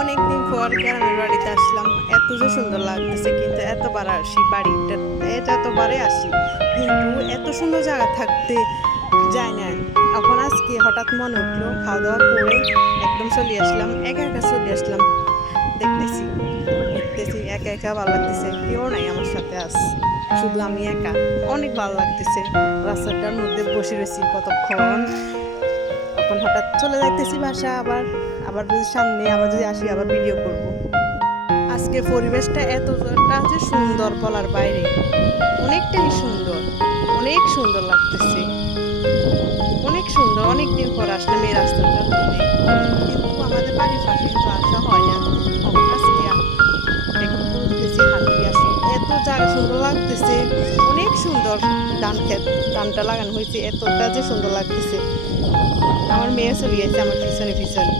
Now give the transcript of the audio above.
অনেকদিন পর গ্রামের বাড়িতে আসলাম, এত যে সুন্দর লাগতেছে। কিন্তু এতবার আসি বাড়িটা, এতবারে আসি কিন্তু এত সুন্দর জায়গা থাকতে যায় না। এখন আজকে হঠাৎ মনে উঠলো, খাওয়া দাওয়া করে একদম চলে আসলাম, একা একা চলে আসলাম। দেখতেছি ঘুরতেছি একা একা, ভালো লাগতেছে, কেউ নাই আমার সাথে। শুধু আমি একা, অনেক ভালো লাগতেছে। রাস্তাটার মধ্যে বসে রয়েছি কতক্ষণ। এখন হঠাৎ চলে যাইতেছি বাসা, আবার আবার যদি সামনে আবার যদি আসি আবার ভিডিও করব। আজকে পরিবেশটা এতটা যে সুন্দর বলার বাইরে, অনেকটাই সুন্দর, অনেক সুন্দর লাগতেছে, অনেক সুন্দর। অনেকদিন পর আসলাম এই রাস্তাটার মধ্যে, কিন্তু আমাদের বাড়ির পাশে কিন্তু আসা হয় না। আজকে একটু বলতেছি হাঁটি আসি, এত জায়গা সুন্দর লাগতেছে, অনেক সুন্দর। ধান ক্ষেত, ধানটা লাগানো হয়েছে, এতটা যে সুন্দর লাগতেছে। আমার মেয়ে চলে গেছে আমার পিছনে পিছনে।